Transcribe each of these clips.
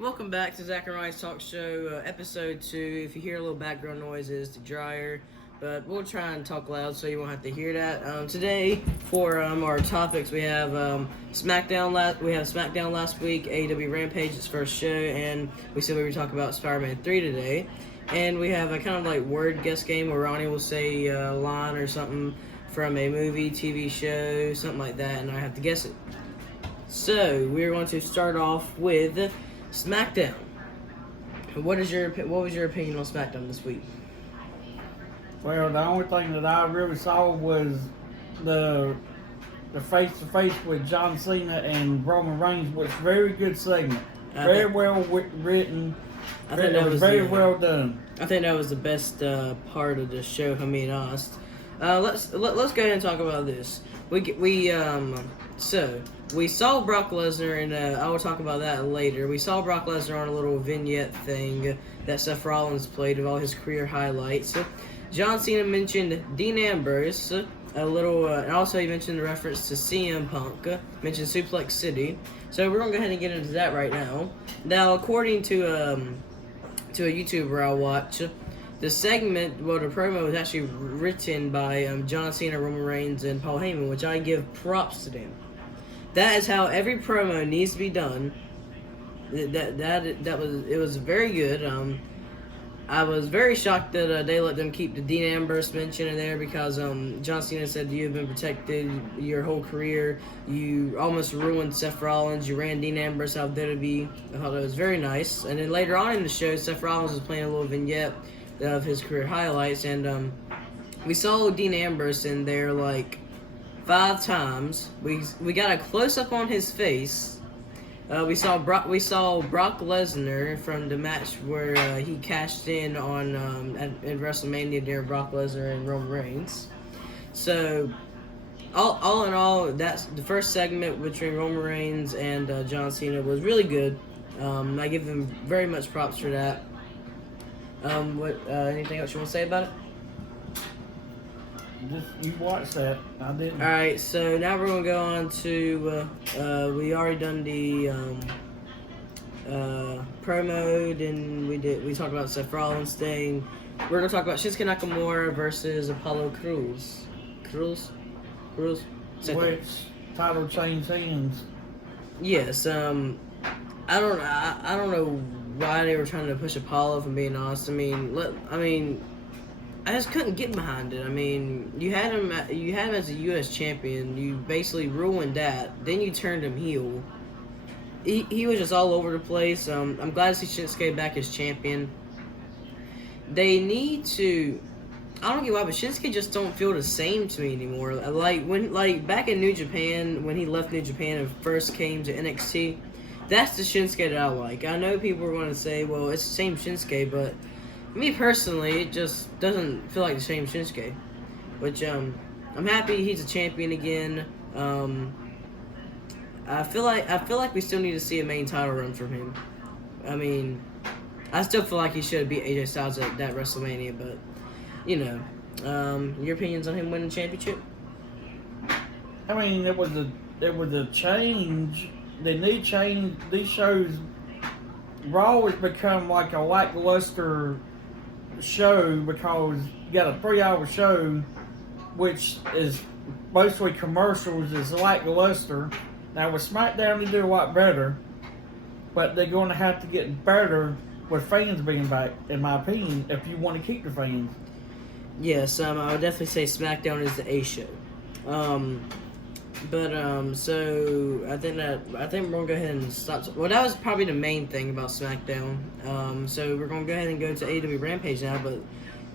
Welcome back to Zach and Ronnie's Talk Show, episode 2. If you hear a little background noise, it's the dryer, but we'll try and talk loud so you won't have to hear that. Today, for our topics, we have SmackDown. We have SmackDown last week, AEW Rampage, its first show, and we said we were talking about Spider-Man 3 today. And we have a kind of like word guess game where Ronnie will say a line or something from a movie, TV show, something like that, and I have to guess it. So we're going to start off with SmackDown. What was your opinion on SmackDown this week? Well, the only thing that I really saw was the face-to-face with John Cena and Roman Reigns was a very good segment. Very well written. I think that was very well done. I think that was the best part of the show, if I'm being honest. Let's go ahead and talk about this. We saw Brock Lesnar, and I will talk about that later. We saw Brock Lesnar on a little vignette thing that Seth Rollins played of all his career highlights. John Cena mentioned Dean Ambrose a little, and also he mentioned the reference to CM Punk, mentioned Suplex City. So we're gonna go ahead and get into that right now. Now, according to a YouTuber I watch, the segment, the promo was actually written by John Cena, Roman Reigns, and Paul Heyman, which I give props to them. That is how every promo needs to be done. It was very good. I was very shocked that they let them keep the Dean Ambrose mention in there because John Cena said you have been protected your whole career. You almost ruined Seth Rollins. You ran Dean Ambrose out of WWE. I thought that was very nice. And then later on in the show, Seth Rollins was playing a little vignette of his career highlights, and we saw Dean Ambrose in there like 5 times. We got a close up on his face. We saw Brock Lesnar from the match where he cashed in on in WrestleMania during Brock Lesnar and Roman Reigns. So all in all, that's the first segment between Roman Reigns and John Cena was really good. I give them very much props for that. Anything else you want to say about it? Just you watch that. I didn't. All right, so now we're gonna go on to we already done the promo, and we talked about Seth Rollins thing. We're gonna talk about Shinsuke Nakamura versus Apollo Crews. Which title change hands? Yes. I don't know why they were trying to push Apollo, if I'm being honest. I just couldn't get behind it. I mean, you had him as a U.S. champion. You basically ruined that. Then you turned him heel. He was just all over the place. I'm glad to see Shinsuke back as champion. They need to. I don't get why, but Shinsuke just don't feel the same to me anymore. Like back in New Japan, when he left New Japan and first came to NXT. That's the Shinsuke that I like. I know people are going to say, well, it's the same Shinsuke, but me personally, it just doesn't feel like the same Shinsuke. Which, I'm happy he's a champion again. I feel like we still need to see a main title run from him. I mean, I still feel like he should have beat AJ Styles at that WrestleMania, but, your opinions on him winning the championship? I mean, it was a change. They need change. These shows, Raw has become like a lackluster show because you got a 3-hour show, which is mostly commercials, is lackluster. Now with SmackDown, they do a lot better, but they're going to have to get better with fans being back, in my opinion, if you want to keep the fans. Yes, I would definitely say SmackDown is the A show. So I think we're gonna go ahead and stop. Well, that was probably the main thing about SmackDown. So we're gonna go ahead and go to AEW Rampage now. But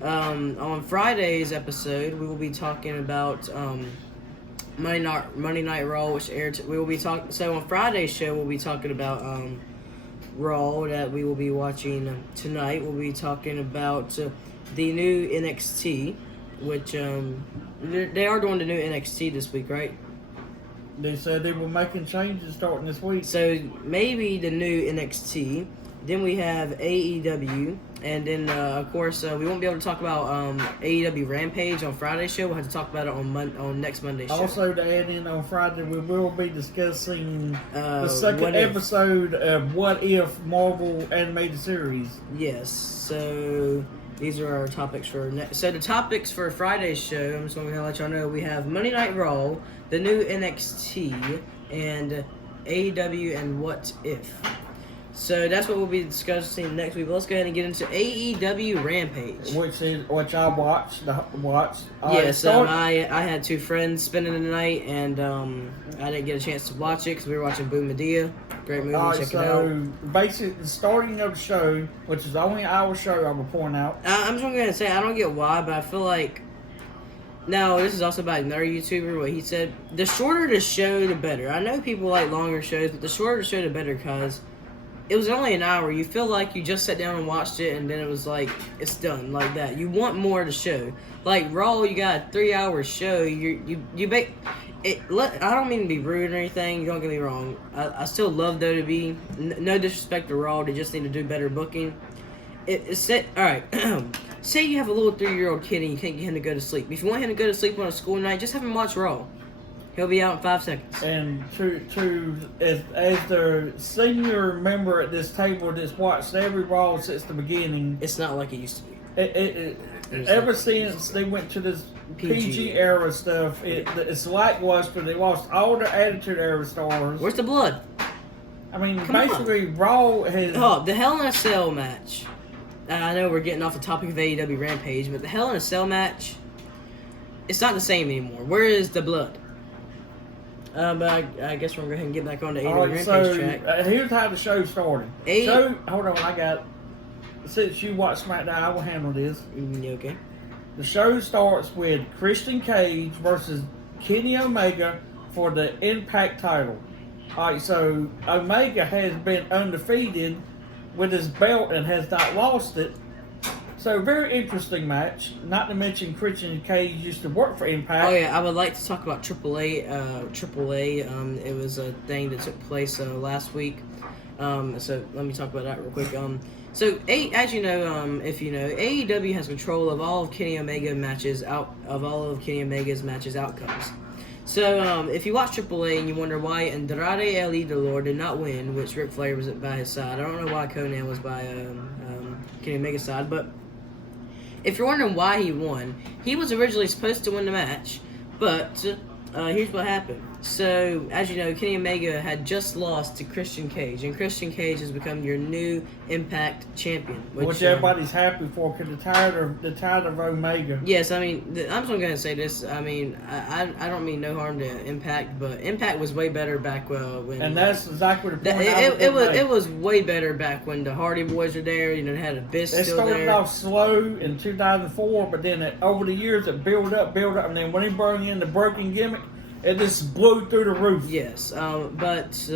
on Friday's episode, we will be talking about Monday Night Raw, which aired. We will be talking. So on Friday's show, we'll be talking about Raw that we will be watching tonight. We'll be talking about the new NXT, which they are doing the new NXT this week, right? They said they were making changes starting this week. So maybe the new NXT Then we have AEW, and then of course we won't be able to talk about AEW Rampage on Friday's show. We'll have to talk about it on next Monday's show. Also, to add in on Friday, we will be discussing the second What If. episode of What If Marvel Animated Series. Yes. So these are our topics for So the topics for Friday's show, I'm just going to let y'all know, we have Monday Night Raw, the new NXT, and AEW and What If. So that's what we'll be discussing next week. But let's go ahead and get into AEW Rampage, Which I watched. Yes, I had two friends spending the night, and I didn't get a chance to watch it because we were watching Boom Medea. Great movie, check it out. So basically, the starting of the show, which is only an hour show, I will point out. I'm just gonna say I don't get why, but I feel like. Now, this is also by another YouTuber, what he said. The shorter the show, the better. I know people like longer shows, but the shorter the show, the better, because it was only an hour. You feel like you just sat down and watched it, and then it was like, it's done, like that. You want more of the show. Like, Raw, you got a 3-hour show. I don't mean to be rude or anything, don't get me wrong. I still love WWE. No disrespect to Raw, they just need to do better booking. Alright, say you have a little 3-year-old kid and you can't get him to go to sleep. If you want him to go to sleep on a school night, just have him watch Raw. He'll be out in 5 seconds. And as the senior member at this table that's watched every Raw since the beginning, It's not like it used to be. Ever since they went to this PG era stuff, it's lackluster. They lost all their Attitude Era stars. Where's the blood? I mean, basically, Raw has... Oh, the Hell in a Cell match. I know we're getting off the topic of AEW Rampage, but the Hell in a Cell match, it's not the same anymore. Where is the blood? But I guess we're going to go ahead and get back on the AEW Rampage track. Here's how the show started. Hold on, since you watch SmackDown, I will handle this. Okay. The show starts with Christian Cage versus Kenny Omega for the Impact title. Alright, so Omega has been undefeated with his belt and has not lost it. So, very interesting match. Not to mention Christian Cage used to work for Impact. Oh yeah, I would like to talk about AAA. It was a thing that took place last week. So let me talk about that real quick. So as you know, if you know, AEW has control of all of Kenny Omega matches Kenny Omega's matches outcomes. So if you watch AAA and you wonder why Andrade El Idolo did not win, which Ric Flair was by his side, I don't know why Conan was by Kenny Omega's side, but if you're wondering why he won, he was originally supposed to win the match, but here's what happened. So, as you know, Kenny Omega had just lost to Christian Cage, and Christian Cage has become your new Impact champion. Which everybody's happy for, because the title of Omega. Yes, I mean, I'm just going to say this. I mean, I don't mean no harm to Impact, but Impact was way better back when... And that's exactly the point it was way better back when the Hardy Boys were there. You know, they had Abyss still there. They started off slow in 2004, but then over the years it built up, and then when he brought in the broken gimmick, it just blew through the roof. Yes, but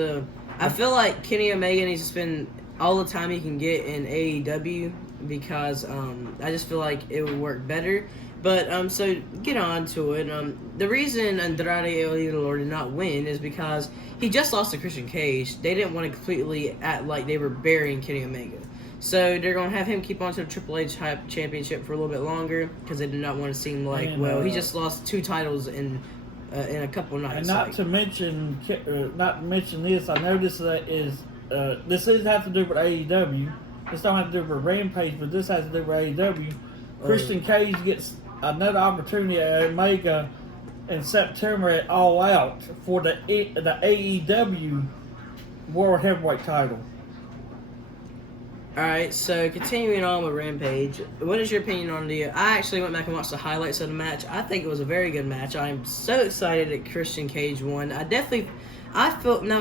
I feel like Kenny Omega needs to spend all the time he can get in AEW because I just feel like it would work better. But so get on to it. The reason Andrade El Idolo did not win is because he just lost to Christian Cage. They didn't want to completely act like they were burying Kenny Omega. So they're going to have him keep on to the Triple H championship for a little bit longer because they did not want to seem like, he just lost 2 titles in a couple nights. And not to mention this, I know this does have to do with AEW. This don't have to do with Rampage, but this has to do with AEW. Christian Cage gets another opportunity at Omega in September at All Out for the AEW World Heavyweight title. Alright, so continuing on with Rampage, what is your opinion on the... I actually went back and watched the highlights of the match. I think it was a very good match. I'm so excited that Christian Cage won. Now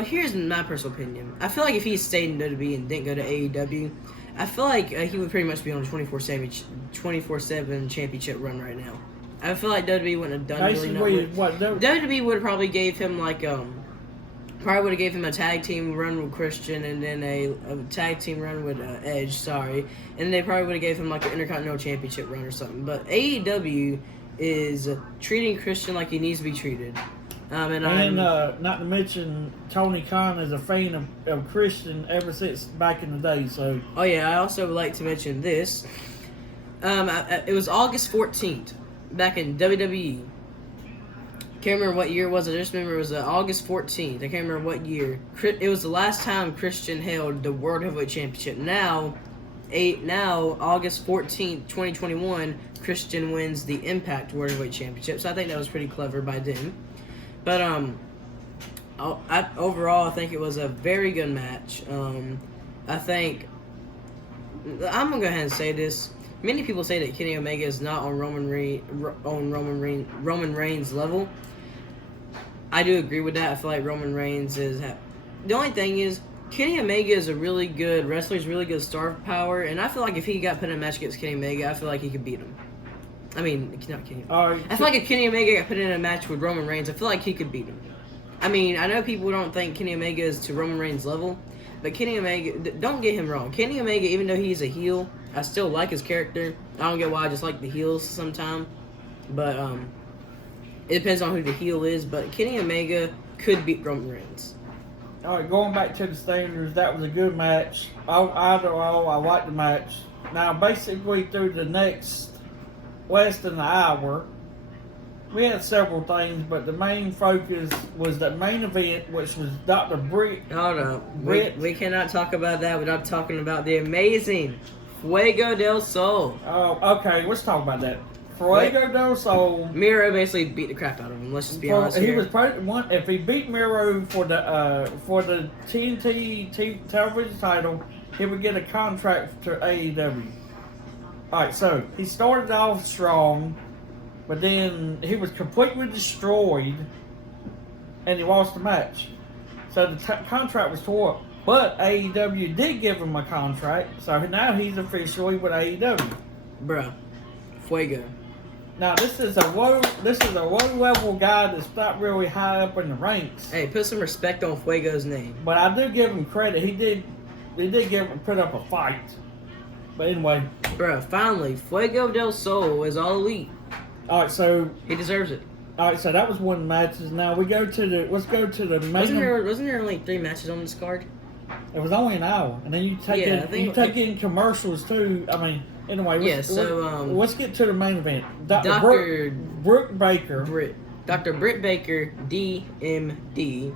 here's my personal opinion. I feel like if he stayed in WWE and didn't go to AEW, I feel like he would pretty much be on a 24/7 championship run right now. I feel like WWE wouldn't have done really nothing. WWE would have probably gave him a tag team run with Christian and then a tag team run with Edge, and then they probably would have gave him like an Intercontinental Championship run or something. But AEW is treating Christian like he needs to be treated. And not to mention, Tony Khan is a fan of Christian ever since back in the day. So. Oh yeah, I also would like to mention this. It was August 14th, back in WWE. Can't remember what year it was. I just remember it was August 14th. I can't remember what year. It was the last time Christian held the World Heavyweight Championship. Now, August 14th, 2021, Christian wins the Impact World Heavyweight Championship. So I think that was pretty clever by them. But overall, I think it was a very good match. I think I'm gonna go ahead and say this. Many people say that Kenny Omega is not on Roman Reigns' level. I do agree with that. I feel like Roman Reigns is. The only thing is, Kenny Omega is a really good wrestler. He's really good star power, and I feel like if he got put in a match against Kenny Omega, I feel like he could beat him. I mean, not Kenny. I feel like if Kenny Omega got put in a match with Roman Reigns, I feel like he could beat him. I mean, I know people don't think Kenny Omega is to Roman Reigns' level, but Kenny Omega, don't get him wrong. Kenny Omega, even though he's a heel, I still like his character. I don't get why I just like the heels sometimes, but it depends on who the heel is. But Kenny Omega could beat Roman Reigns. All right, going back to the standards, that was a good match. I like the match. Now, basically, through the next less than an hour, we had several things, but the main focus was the main event, which was Dr. Britt. Hold up. We cannot talk about that without talking about the amazing Fuego del Sol. Oh, okay, let's talk about that. Fuego del Sol. Miro basically beat the crap out of him. Let's just be honest he here. was probably one. If he beat Miro for the TNT television title, he would get a contract to AEW. All right, so he started off strong, but then he was completely destroyed, and he lost the match. So the contract was tore up. But AEW did give him a contract, so now he's officially with AEW. Bruh, Fuego. Now this is a low level guy that's not really high up in the ranks. Hey, put some respect on Fuego's name. But I do give him credit. He did put up a fight. But anyway, Bruh, finally, Fuego del Sol is all elite. All right, so he deserves it. All right, so that was one of the matches. Now let's go to the main. Wasn't there only 3 matches on this card? It was only an hour, and then you take in commercials too. I mean, anyway. Let's get to the main event. Dr. Britt Baker. Dr. Britt Baker, DMD.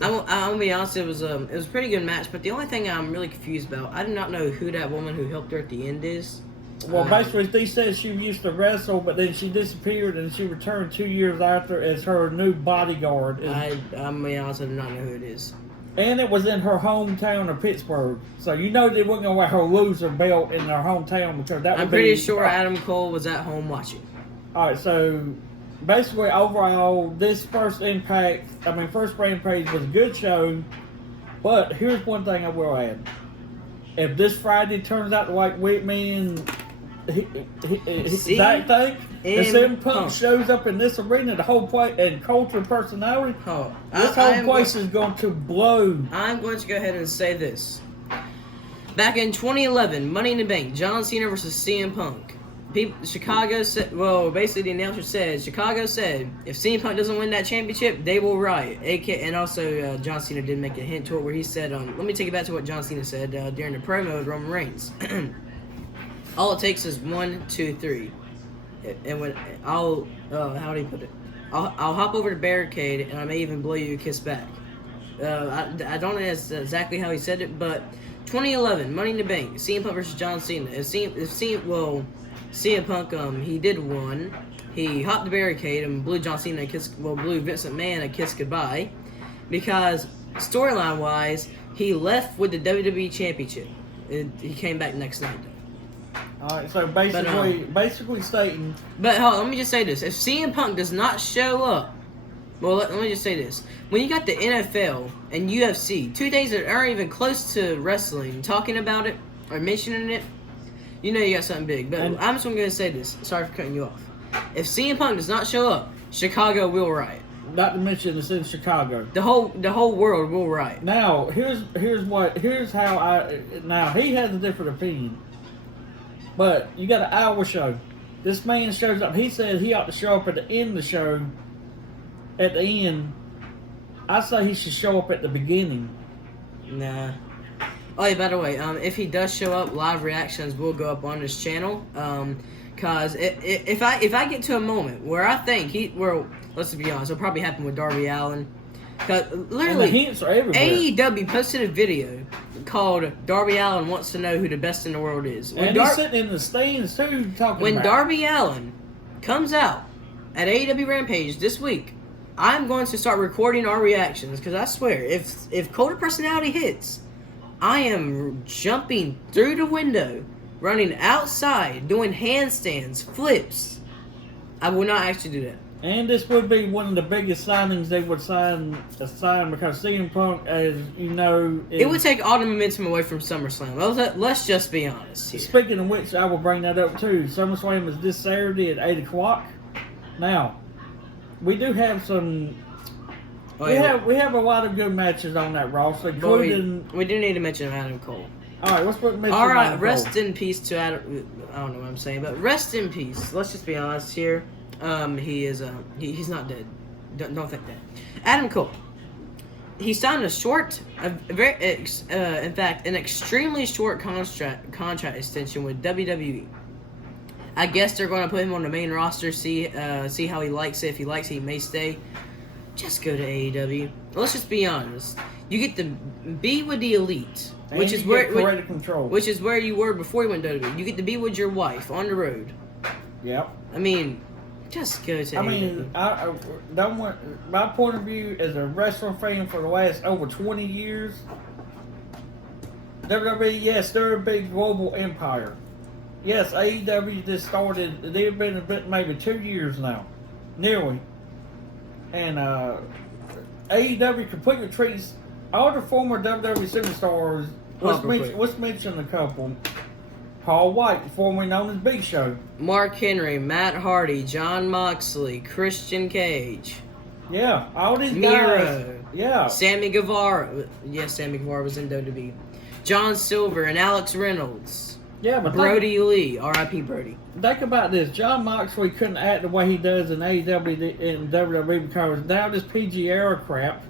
I'll be honest, it was a pretty good match, but the only thing I'm really confused about, I do not know who that woman who helped her at the end is. Well, basically, they said she used to wrestle, but then she disappeared, and she returned 2 years after as her new bodyguard. I'm be honest, I do not know who it is. And it was in her hometown of Pittsburgh, so you know they weren't gonna let her lose her belt in their hometown because that. I'm pretty sure Adam Cole was at home watching. All right, so basically, overall, this first Rampage was a good show, but here's one thing I will add: if this Friday turns out like me and Zach think, if CM Punk shows up in this arena, the whole place and culture personality, this whole place is going to blow. I'm going to go ahead and say this. Back in 2011, Money in the Bank, John Cena versus CM Punk. Chicago said, basically the announcer said, Chicago said, if CM Punk doesn't win that championship, they will riot. And also, John Cena did make a hint to it where he said, let me take it back to what John Cena said during the promo with Roman Reigns. All it takes is 1, 2, 3. And when how do you put it? I'll hop over the barricade and I may even blow you a kiss back. I don't know exactly how he said it, but 2011, Money in the Bank, CM Punk versus John Cena. CM Punk, he did one. He hopped the barricade and blew John Cena a kiss. Blew Vince McMahon a kiss goodbye, because storyline wise, he left with the WWE Championship. He came back next night. All right, so basically stating. But hold on, let me just say this: if CM Punk does not show up, let me just say this: when you got the NFL and UFC, 2 things that aren't even close to wrestling, talking about it or mentioning it, you know you got something big. But I'm just going to say this. Sorry for cutting you off. If CM Punk does not show up, Chicago will riot. Not to mention it's in Chicago. The whole world will riot. Now here's how he has a different opinion. But you got an hour show. This man shows up. He said he ought to show up at the end of the show. At the end, I say he should show up at the beginning. Nah. Oh, yeah, by the way, if he does show up, live reactions will go up on his channel. Cause if I get to a moment where I think let's be honest, it'll probably happen with Darby Allin. Cause literally, And the hints are everywhere. AEW posted a video called "Darby Allin wants to know who the best in the world is." And he's sitting in the stands too, talking. When about Darby Allin comes out at AEW Rampage this week, I'm going to start recording our reactions because I swear, if Cult of Personality hits, I am jumping through the window, running outside, doing handstands, flips. I will not actually do that. And this would be one of the biggest signings they would sign because CM Punk, as you know, It would take all the momentum away from SummerSlam. Let's just be honest here. Speaking of which, I will bring that up too. SummerSlam is this Saturday at 8 o'clock. Now, we do have some. We have a lot of good matches on that roster, including. We do need to mention Adam Cole. All right, let's put. All right, rest in peace to Adam. I don't know what I'm saying, but rest in peace. Let's just be honest here. He's not dead. Don't think that. Adam Cole. He signed in fact, an extremely short contract extension with WWE. I guess they're going to put him on the main roster, see how he likes it. If he likes it, he may stay. Just go to AEW. Let's just be honest. You get to be with the Elite, which is where you were before you went to WWE. You get to be with your wife on the road. Yep. I mean, just go to AEW. I don't want my point of view as a wrestling fan for the last over 20 years. WWE, yes, they're a big global empire. Yes, AEW just started. They've been maybe 2 years now, nearly. And AEW completely treats all the former WWE superstars. Let's mention a couple. Paul White, formerly known as Big Show. Mark Henry, Matt Hardy, Jon Moxley, Christian Cage. Yeah, all these Miro. guys. Yeah. Sammy Guevara. Yes, Sammy Guevara was in WWE. John Silver and Alex Reynolds. Yeah, but Brody Lee, R.I.P. Brody. Think about this. Jon Moxley couldn't act the way he does in AEW and WWE because now this PG era crap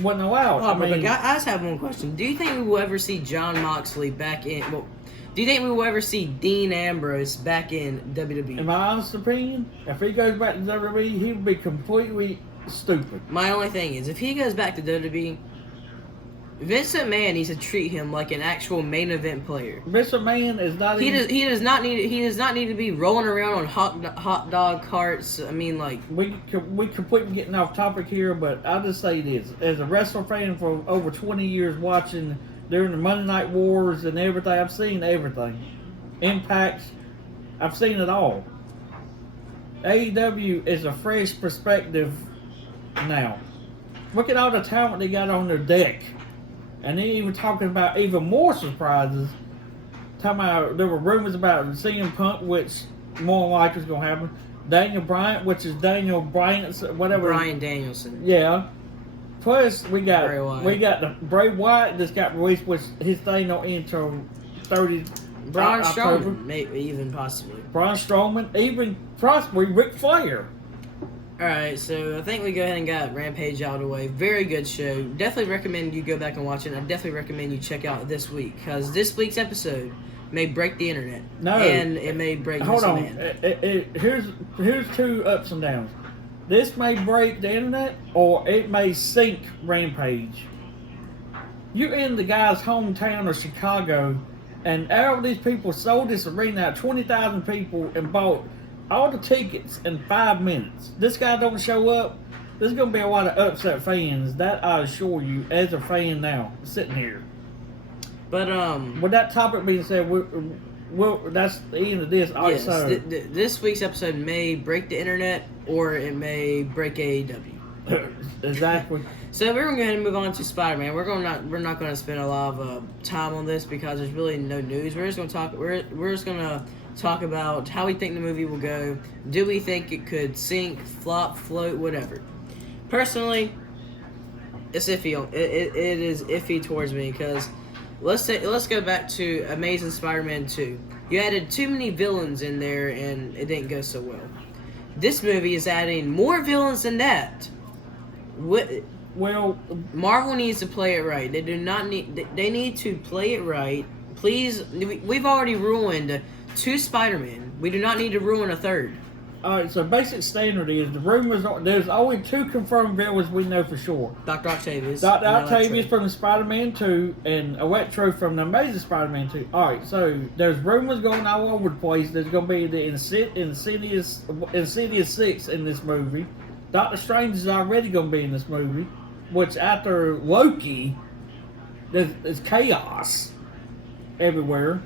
wasn't allowed. Oh, but I just have one question. Do you think we will ever see Jon Moxley back in... Well, do you think we will ever see Dean Ambrose back in WWE? In my honest opinion, if he goes back to WWE, he would be completely stupid. My only thing is, if he goes back to WWE... Vince McMahon needs to treat him like an actual main event player. Vince McMahon is not. He does not need to be rolling around on hot dog carts. I mean, like we completely getting off topic here, but I'll just say this: as a wrestling fan for over 20 years, watching during the Monday Night Wars and everything, I've seen everything. Impacts, I've seen it all. AEW is a fresh perspective now. Look at all the talent they got on their deck. And then even talking about even more surprises. Talking about there were rumors about CM Punk, which more than likely is going to happen. Daniel Bryan, which is Daniel Bryan's whatever. Bryan Danielson. Yeah. Plus we got the Bray Wyatt just got released, which his thing don't end until 30. Braun Strowman, maybe even possibly. Braun Strowman, even possibly Ric Flair. Alright, so I think we go ahead and got Rampage out of the way. Very good show. Definitely recommend you go back and watch it. I definitely recommend you check out this week, because this week's episode may break the internet. No. And it may break Hold on. Here's two ups and downs. This may break the internet, or it may sink Rampage. You're in the guy's hometown of Chicago, and all these people sold this arena out, 20,000 people, and bought all the tickets in 5 minutes. This guy don't show up. There's going to be a lot of upset fans. That I assure you, as a fan now, sitting here. But with that topic being said, that's the end of this. Yes, this week's episode may break the internet, or it may break AEW. Exactly. So we're going to go ahead and move on to Spider-Man. We're not going to spend a lot of time on this because there's really no news. We're just going to talk. We're just going to talk about how we think the movie will go. Do we think it could sink, flop, float, whatever? Personally, it's iffy. It is iffy towards me because let's go back to Amazing Spider-Man 2. You added too many villains in there, and it didn't go so well. This movie is adding more villains than that. What? Well, Marvel needs to play it right. They do not need. They need to play it right. Please, we've already ruined 2 Spider-Man. We do not need to ruin a 3rd. alright, so basic standard is the rumors are there's only 2 confirmed villains we know for sure. Dr. Octavius. Dr. and Octavius Electro. from the Spider-Man 2 and Electro from the Amazing Spider-Man 2. Alright, so there's rumors going all over the place. There's going to be the Insidious 6 in this movie. Doctor Strange is already going to be in this movie. Which after Loki, there's chaos everywhere.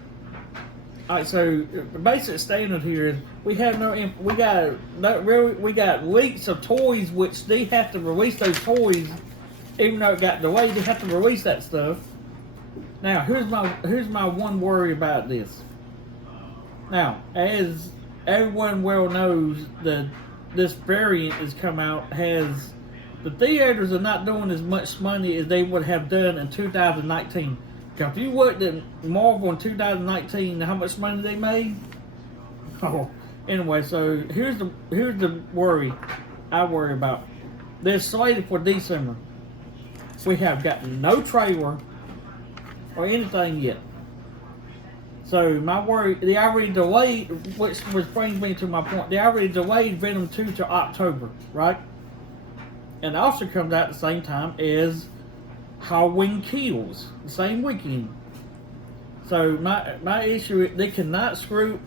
Alright, so the basic standard here is we got leaks of toys, which they have to release those toys, even though it got delayed. They have to release that stuff. Now, here's my one worry about this. Now, as everyone well knows, this variant has come out. The theaters are not doing as much money as they would have done in 2019. If you looked at Marvel in 2019, how much money they made? Oh, anyway, so here's the worry I worry about. They're slated for December. We have got no trailer or anything yet. So my worry, they already delayed, which brings me to my point. They already delayed Venom 2 to October, right? And it also comes out at the same time as Halloween Kills, the same weekend. So my issue is they cannot screw.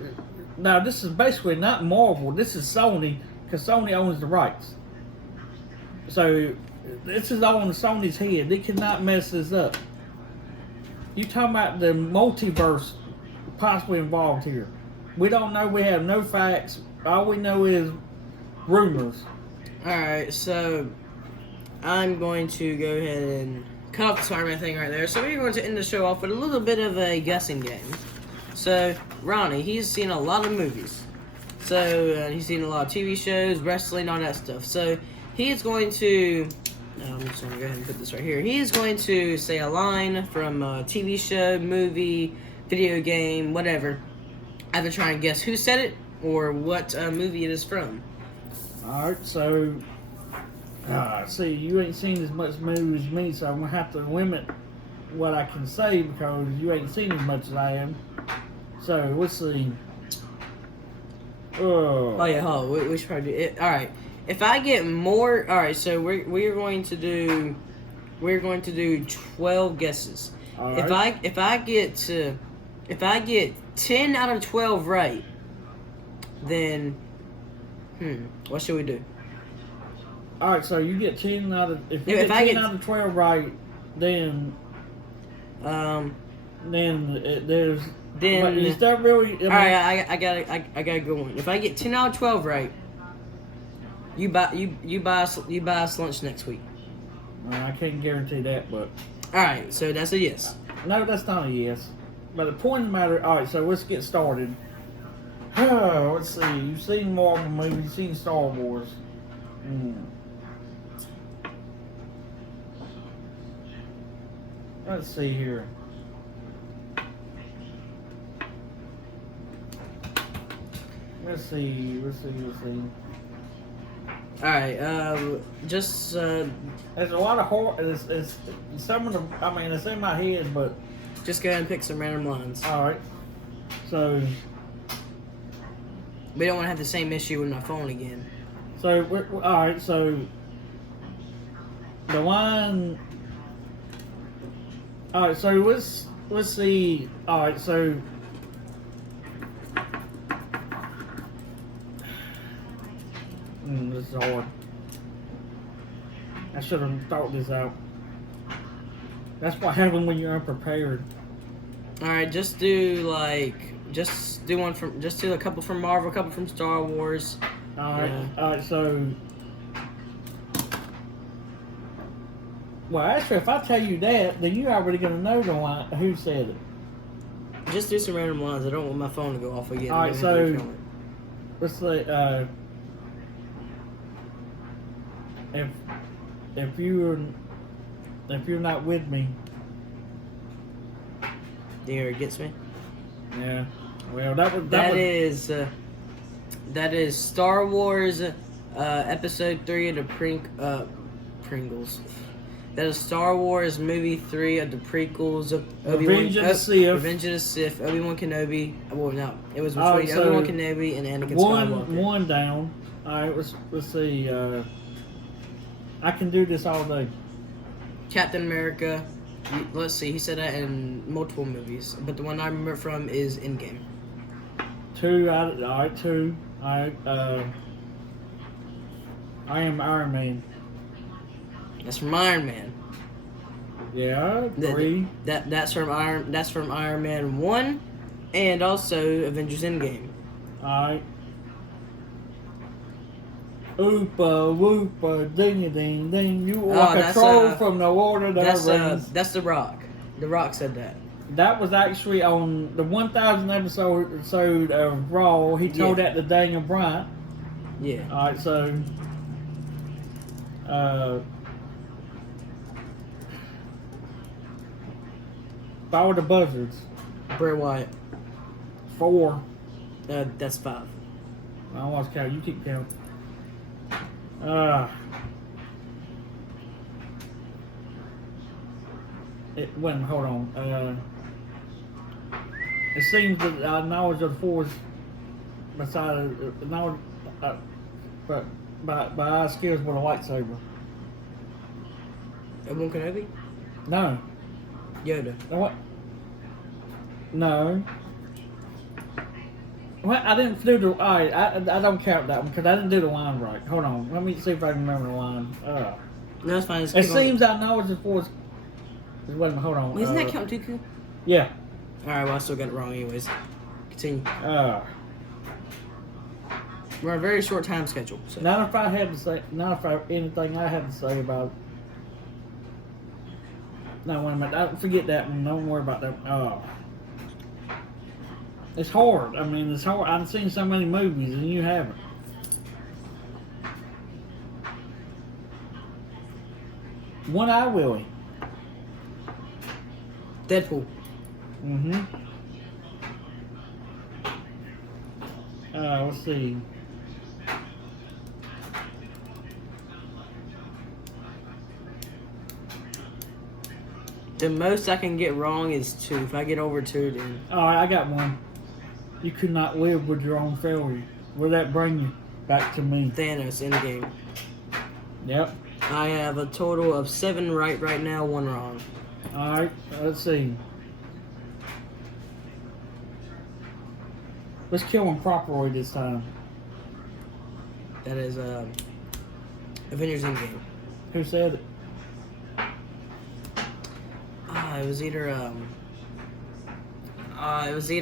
Now this is basically not Marvel. This is Sony, because Sony owns the rights. So this is all on Sony's head. They cannot mess this up. You talking about the multiverse possibly involved here? We don't know. We have no facts. All we know is rumors. All right, so I'm going to go ahead and cut off the Spider-Man thing right there. So we're going to end the show off with a little bit of a guessing game. So Ronnie, he's seen a lot of movies. So he's seen a lot of TV shows, wrestling, all that stuff. So he is going to. I'm just going to go ahead and put this right here. He is going to say a line from a TV show, movie, video game, whatever. I have to try and guess who said it or what movie it is from. Alright, so see, you ain't seen as much movies as me, so I'm gonna have to limit what I can say because you ain't seen as much as I am. So let's see. Oh yeah, hold on. We should probably do it. All right. If I get more, all right. So we're going to do 12 guesses. All right. If I get 10 out of 12 right, then what should we do? Alright, so you get 10 out of if you get 10 out of 12 right, then there's is that really? Alright, I got a good one. If I get 10 out of 12 right, you buy us lunch next week. I can't guarantee that, but alright, so that's a yes. No, that's not a yes. But the point of the matter, alright, so let's get started. Let's see. You've seen Marvel movies, you've seen Star Wars. Let's see here. Let's see. Alright, just there's a lot of horror. It's some of them. I mean, it's in my head, but just go ahead and pick some random lines. all right. So we don't want to have the same issue with my phone again. So all right. So the line. All right. So let's see. All right. So. This is hard. I should have thought this out. That's what happens when you're unprepared. Alright, just do a couple from Marvel, a couple from Star Wars. Alright, so well, actually, if I tell you that, then you're already gonna know the line, who said it. Just do some random lines. I don't want my phone to go off again. Alright, so let's say if you're not with me. There, it gets me. Yeah. Well, that That was is Star Wars Episode 3 of the Pringles. That is Star Wars Movie 3 of the prequels of Revenge of the Sith. Revenge of the Sith. Obi-Wan Kenobi. Well, no, it was All between right, so Obi-Wan Kenobi and Anakin Skywalker. One down. All right, let's see. I can do this all day. Captain America. Let's see. He said that in multiple movies, but the one I remember from is Endgame. 2 out. All right, 2. All right. I am Iron Man. That's from Iron Man. Yeah, 3. That's from Iron Man 1, and also Avengers Endgame. Alright. Oopa whoopa ding a ding ding. You are controlled from the water that rains. That's The Rock. The Rock said that. That was actually on the 1000 episode of Raw. He told that to Daniel Bryant. Yeah. Alright, so Follow the buzzards. Bray Wyatt. 4. That's 5. I lost count. You keep counting. Hold on. It seems that knowledge of the Force, beside knowledge, but by our skills with a lightsaber. Obi-Wan Kenobi? No. Yoda. What? No. Well, I didn't do the. Alright, I don't count that one because I didn't do the line right. Hold on, let me see if I can remember the line. No, it's fine. It seems I know it's the Force. Wait a minute, hold on. Isn't that Count Dooku? Yeah. Alright, well, I still got it wrong anyways. Continue. We're on a very short time schedule. So. Not if I had to say. Not if I anything I had to say about. No, wait a minute. Don't forget that one. Don't worry about that. It's hard. I mean, it's hard. I've seen so many movies and you haven't. One-Eye Willie. Deadpool. Mm-hmm. Let's see. The most I can get wrong is 2. If I get over 2, then... Alright, I got one. You could not live with your own failure. Will that bring you back to me? Thanos, Endgame. Yep. I have a total of 7 right now, 1 wrong. Alright, let's see. Let's kill him properly this time. That is, Avengers Endgame. Who said it? It was either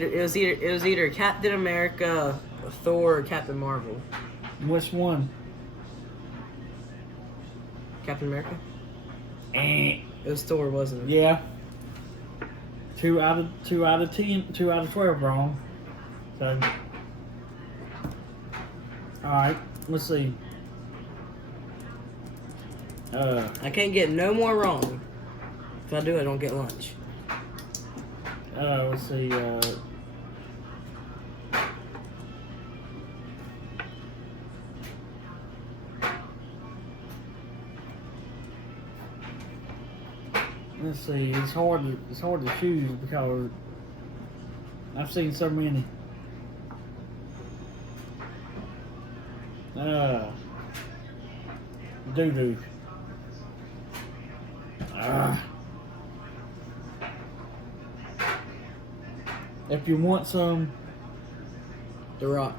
it was either Captain America, Thor, or Captain Marvel. Which one? Captain America? It was Thor, wasn't it? Yeah. 2 out of 10, 2 out of 12 wrong. So, alright, let's see. I can't get no more wrong. If I do, I don't get lunch. Let's see. Let's see. It's hard to choose because I've seen so many. Doo-doo. If you want some, The Rock.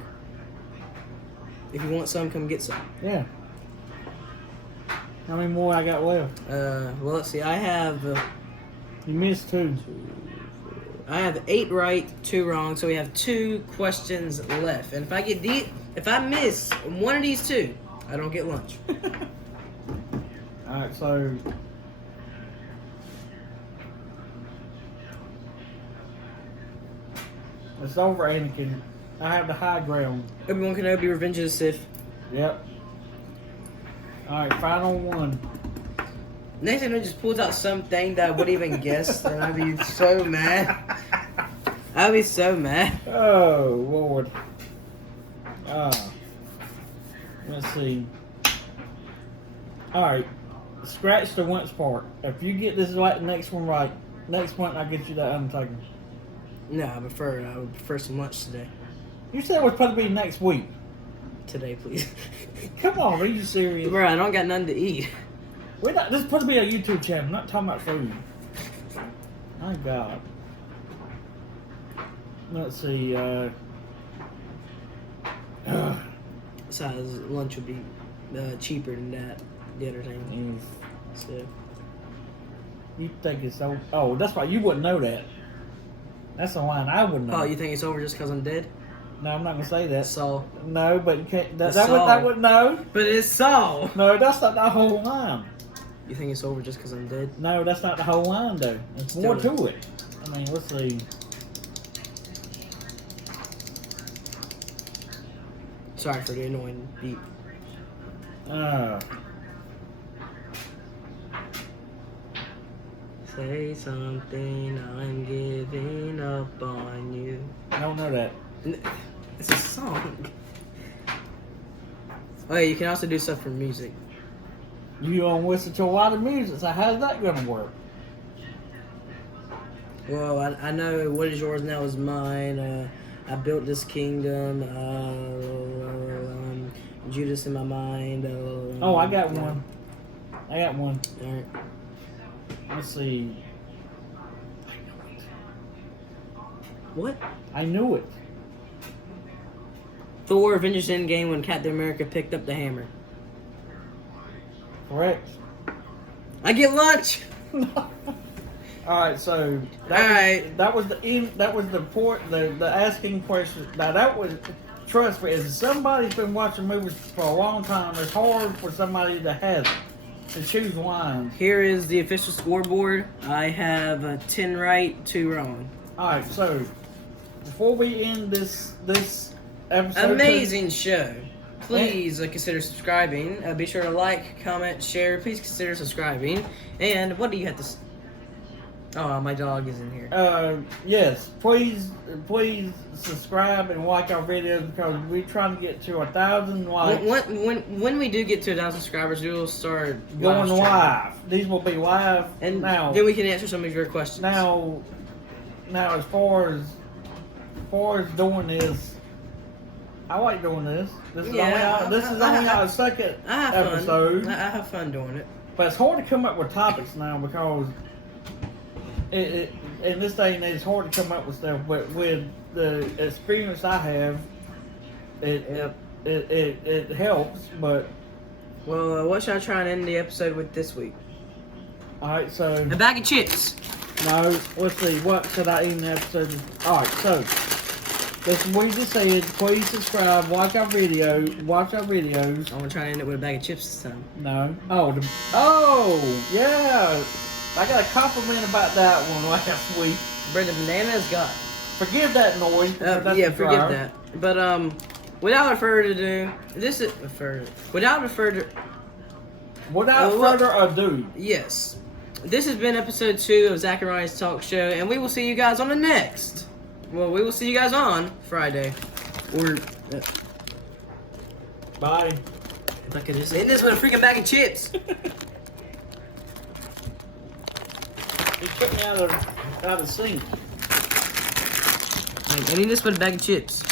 If you want some, come get some. yeah. How many more I got left? Well, let's see. I have. You missed 2. I have 8 right, 2 wrong, so we have 2 questions left. And if I miss one of these 2, I don't get lunch. Alright, so it's over, Anakin. I have the high ground. Obi-Wan Kenobi, Revenge of the Sith. Yep. Alright, final one. Next time, it just pulls out something that I wouldn't even guess, and I'd be so mad. I'd be so mad. Oh, Lord. Let's see. Alright. Scratch the once part. If you get this next one right, next month I'll get you that Undertaker. No, I would prefer some lunch today. You said it was supposed to be next week. Today, please. Come on, are you serious? Bro, I don't got nothing to eat. This is supposed to be a YouTube channel, not talking about food. My God. Let's see, Besides, lunch would be cheaper than that, the other thing. So. You think it's so? Oh, that's why you wouldn't know that. That's the line I wouldn't know. Oh, you think it's over just because I'm dead? No, I'm not gonna say that. Saul. No, but you can't. That Saul. would no. But it's Saul. No, that's not the whole line. You think it's over just because I'm dead? No, that's not the whole line though. There's more to it. I mean, let's see. Sorry for the annoying beep. Say something, I'm giving up on you. I don't know that. It's a song. Oh yeah, you can also do stuff for music. You don't listen to a lot of music, so how's that gonna work? Well, I know what is yours now is mine. I built this kingdom. Judas in my mind. Oh, I got one. I got one. All right. Let's see. What? I knew it. Thor Avengers Endgame when Captain America picked up the hammer. Correct. I get lunch. All right, so that was the asking question. Now that was, trust me, if somebody's been watching movies for a long time, it's hard for somebody to have it, to choose lines. Here is the official scoreboard. I have 10 right, 2 wrong. All right, so before we end this episode, Amazing show. Please consider subscribing. Be sure to like, comment, share. Please consider subscribing. And what do you have to? Oh, my dog is in here. Yes, please subscribe and like our videos because we're trying to get to 1,000 likes. When we do get to 1,000 subscribers, we will start going live. These will be live, and now then we can answer some of your questions. Now as far as doing this, I like doing this. This is only our second episode. I have fun doing it. But it's hard to come up with topics now because in this day and age, it's hard to come up with stuff. But with the experience I have, it helps. But well, what should I try and end the episode with this week? All right, so a bag of chips. No, let's see. What should I end the episode? All right, so. That's what we just said. Please subscribe. Watch our videos. I'm gonna try to end it with a bag of chips this time. No. Oh, yeah. I got a compliment about that one last week. Brenda Bananas got. Forgive that noise. Forgive that. But without further ado, without further ado. Yes, this has been episode 2 of Zach and Ronnie's Talk Show, and we will see you guys on the next. Well, we will see you guys on Friday. Or bye. If I could just end this with a freaking bag of chips. He took me out of the sink. I need this with a bag of chips.